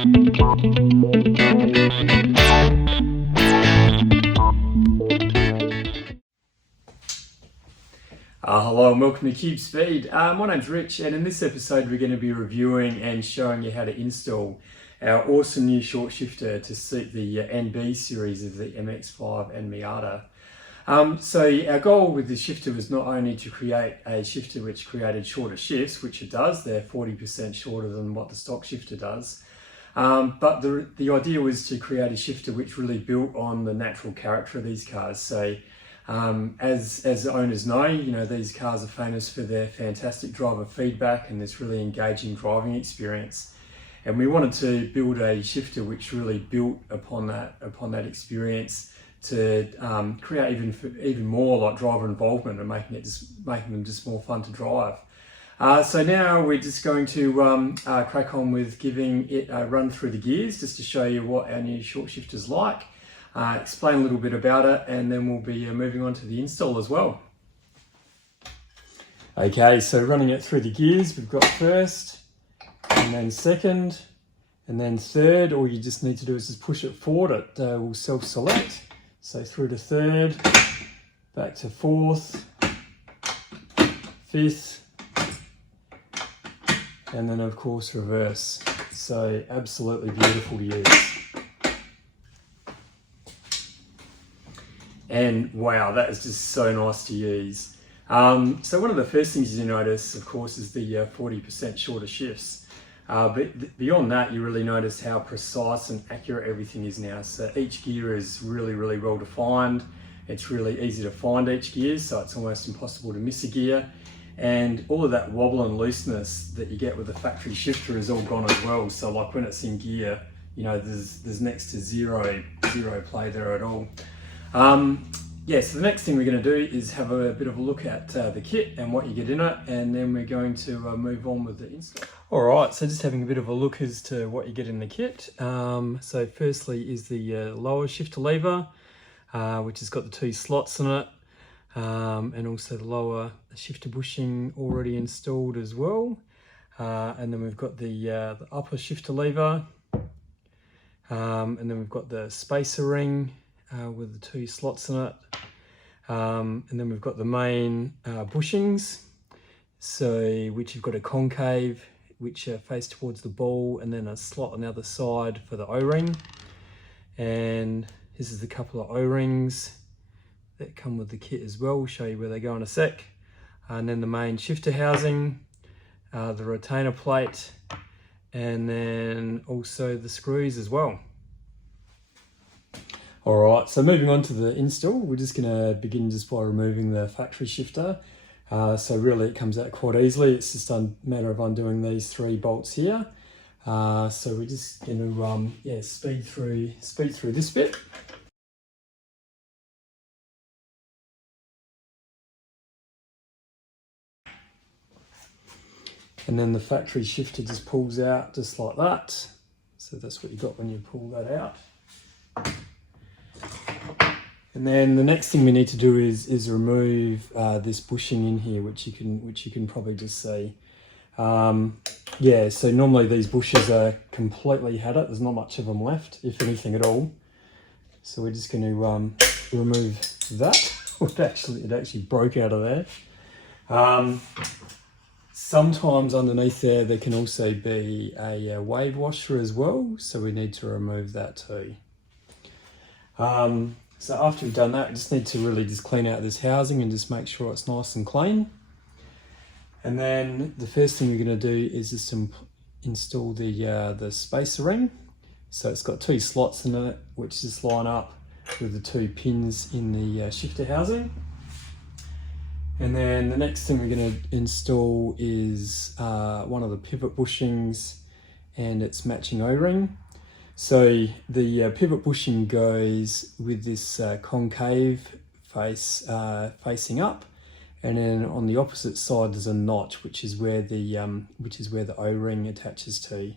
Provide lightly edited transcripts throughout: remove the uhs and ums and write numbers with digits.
Hello and welcome to Cube Speed. My name's Rich, and in this episode we're going to be reviewing and showing you how to install our awesome new short shifter to suit the NB series of the MX5 and Miata. So our goal with this shifter was not only to create a shifter which created shorter shifts, which it does, they're 40% shorter than what the stock shifter does, but the idea was to create a shifter which really built on the natural character of these cars. So as the owners know, these cars are famous for their fantastic driver feedback and this really engaging driving experience. And we wanted to build a shifter which really built upon that experience to create even more like driver involvement and making them just more fun to drive. So now we're just going to crack on with giving it a run through the gears just to show you what our new short shifter's like. Explain a little bit about it, and then we'll be moving on to the install as well. Okay, so running it through the gears, we've got first, and then second, and then third. All you just need to do is just push it forward. It will self-select. So through to third, back to fourth, fifth, and then of course reverse. So absolutely beautiful to use. And wow, that is just so nice to use. So one of the first things you notice, of course, is the 40% shorter shifts. But beyond that, you really notice how precise and accurate everything is now. So each gear is really, really well defined. It's really easy to find each gear, so it's almost impossible to miss a gear. And all of that wobble and looseness that you get with the factory shifter is all gone as well. So like when it's in gear, there's next to zero play there at all. So the next thing we're going to do is have a bit of a look at the kit and what you get in it, and then we're going to move on with the install. Alright, so just having a bit of a look as to what you get in the kit. So firstly is the lower shifter lever, which has got the two slots in it, and also the lower shifter bushing already installed as well. And then we've got the upper shifter lever, and then we've got the spacer ring with the two slots in it, and then we've got the main bushings, which have got a concave which face towards the ball, and then a slot on the other side for the O-ring. And this is a couple of O-rings that come with the kit as well. We'll show you where they go in a sec. And then the main shifter housing, the retainer plate, and then also the screws as well. Alright, so moving on to the install, we're just going to begin just by removing the factory shifter. So really it comes out quite easily. It's just a matter of undoing these three bolts here. So we're just going to speed through this bit. And then the factory shifter just pulls out just like that. So that's what you got when you pull that out. And then the next thing we need to do is remove this bushing in here, which you can probably just see. So normally these bushes are completely had it. There's not much of them left, if anything at all. So we're just going to remove that. It actually broke out of there. Sometimes underneath there can also be a wave washer as well, so we need to remove that too. So after we've done that, we just need to really just clean out this housing and just make sure it's nice and clean. And then the first thing we're going to do is just install the spacer ring. So it's got two slots in it, which just line up with the two pins in the shifter housing. And then the next thing we're going to install is one of the pivot bushings and its matching O-ring. So the pivot bushing goes with this concave facing up, and then on the opposite side there's a notch, which is where the O-ring attaches to.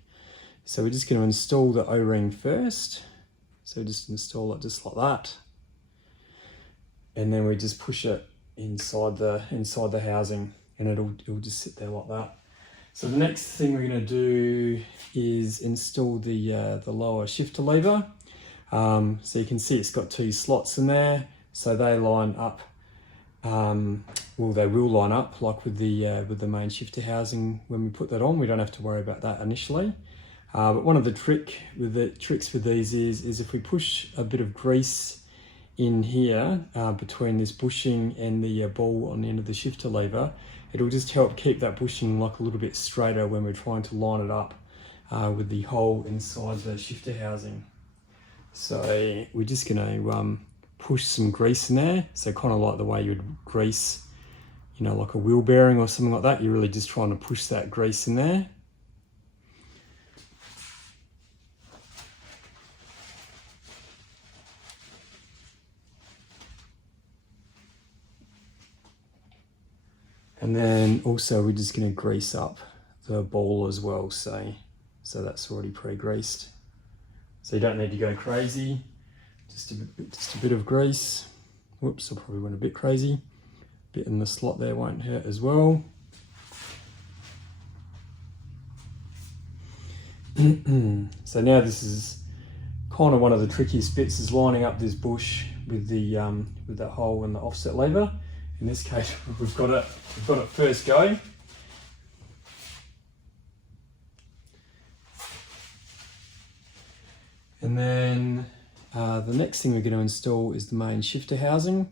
So we're just going to install the O-ring first. So just install it just like that, and then we just push it inside the housing, and it'll just sit there like that. So the next thing we're going to do is install the lower shifter lever. So you can see it's got two slots in there, so they line up. Well, they will line up like with the main shifter housing. When we put that on, we don't have to worry about that initially. But one of the tricks with these is if we push a bit of grease in here between this bushing and the ball on the end of the shifter lever, it'll just help keep that bushing like a little bit straighter when we're trying to line it up with the hole inside the shifter housing. So we're just going to push some grease in there. So kind of like the way you'd grease, you know, like a wheel bearing or something like that. You're really just trying to push that grease in there. And then also we're just going to grease up the ball as well, so that's already pre-greased. So you don't need to go crazy, just a bit of grease. Whoops, I probably went a bit crazy. A bit in the slot there won't hurt as well. So now this is kind of one of the trickiest bits, is lining up this bush with that hole in the offset lever. In this case, we've got it first go. And then the next thing we're going to install is the main shifter housing.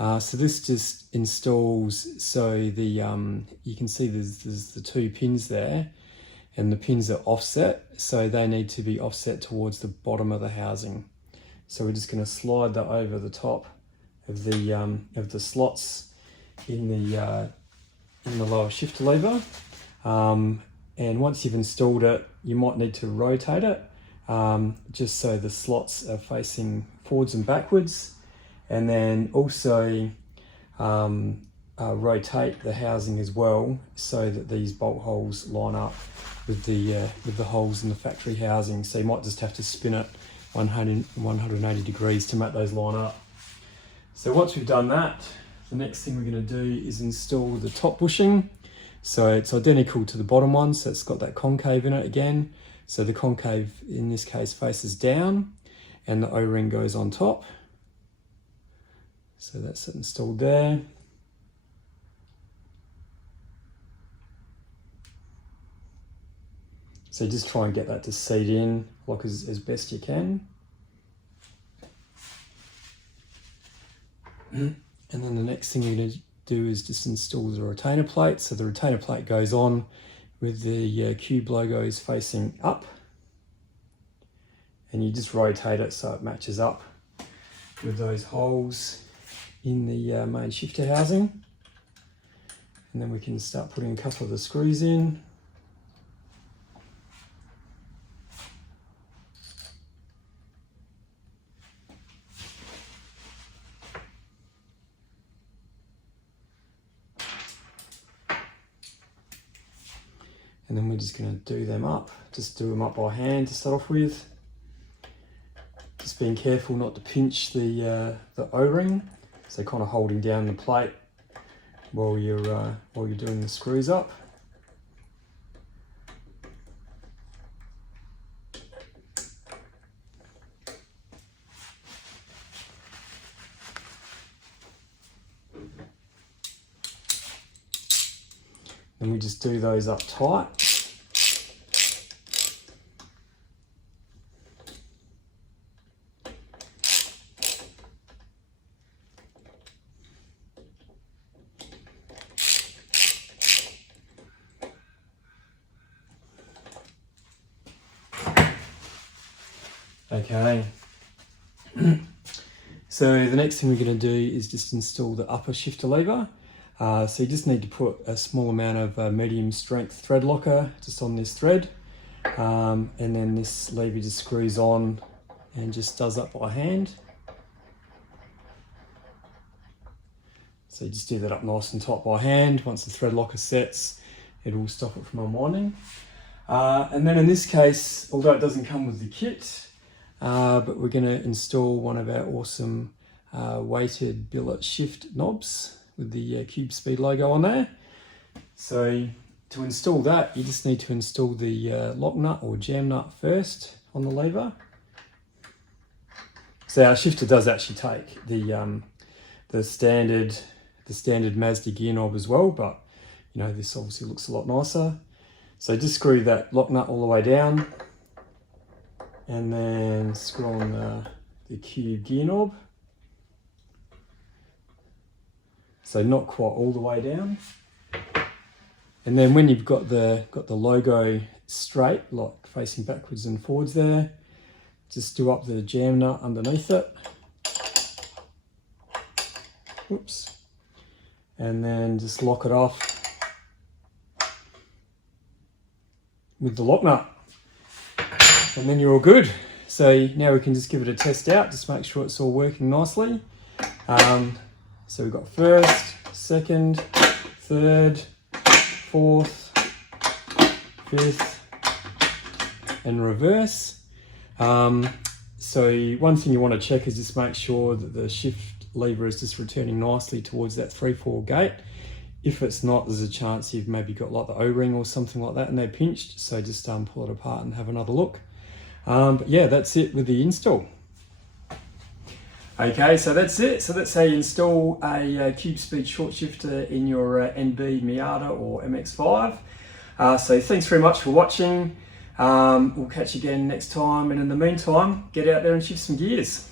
So this just installs, so you can see there's the two pins there, and the pins are offset, so they need to be offset towards the bottom of the housing. So we're just going to slide that over the top of the slots in the lower shifter lever, and once you've installed it, you might need to rotate it just so the slots are facing forwards and backwards, and then also rotate the housing as well so that these bolt holes line up with the holes in the factory housing. So you might just have to spin it 180 degrees to make those line up. So once we've done that, the next thing we're going to do is install the top bushing. So it's identical to the bottom one, so it's got that concave in it again. So the concave in this case faces down and the O-ring goes on top. So that's installed there. So just try and get that to seat in like as best you can. And then the next thing you're going to do is just install the retainer plate. So the retainer plate goes on with the cube logos facing up, and you just rotate it so it matches up with those holes in the main shifter housing. And then we can start putting a couple of the screws in. And then we're just going to do them up, just do them up by hand to start off with. Just being careful not to pinch the O-ring, so kind of holding down the plate while you're doing the screws up. And we just do those up tight. Okay. So the next thing we're going to do is just install the upper shifter lever. So you just need to put a small amount of medium strength thread locker just on this thread, and then this lever just screws on and just does that by hand. So you just do that up nice and tight by hand. Once the thread locker sets, it will stop it from unwinding. And then in this case, although it doesn't come with the kit, but we're going to install one of our awesome weighted billet shift knobs with the Cube Speed logo on there. So to install that, you just need to install the lock nut or jam nut first on the lever. So our shifter does actually take the standard Mazda gear knob as well, but you know, this obviously looks a lot nicer. So just screw that lock nut all the way down, and then screw on the cube gear knob. So not quite all the way down. And then when you've got the logo straight, like facing backwards and forwards there, just do up the jam nut underneath it. Whoops. And then just lock it off with the lock nut. And then you're all good. So now we can just give it a test out, just make sure it's all working nicely. So we've got first, second, third, fourth, fifth, and reverse. So one thing you want to check is just make sure that the shift lever is just returning nicely towards that 3/4 gate. If it's not, there's a chance you've maybe got like the O-ring or something like that and they're pinched. So just pull it apart and have another look. But yeah, that's it with the install. Okay, so that's it. So that's how you install a cube speed short shifter in your NB Miata or MX5. So thanks very much for watching. We'll catch you again next time, and in the meantime, get out there and shift some gears.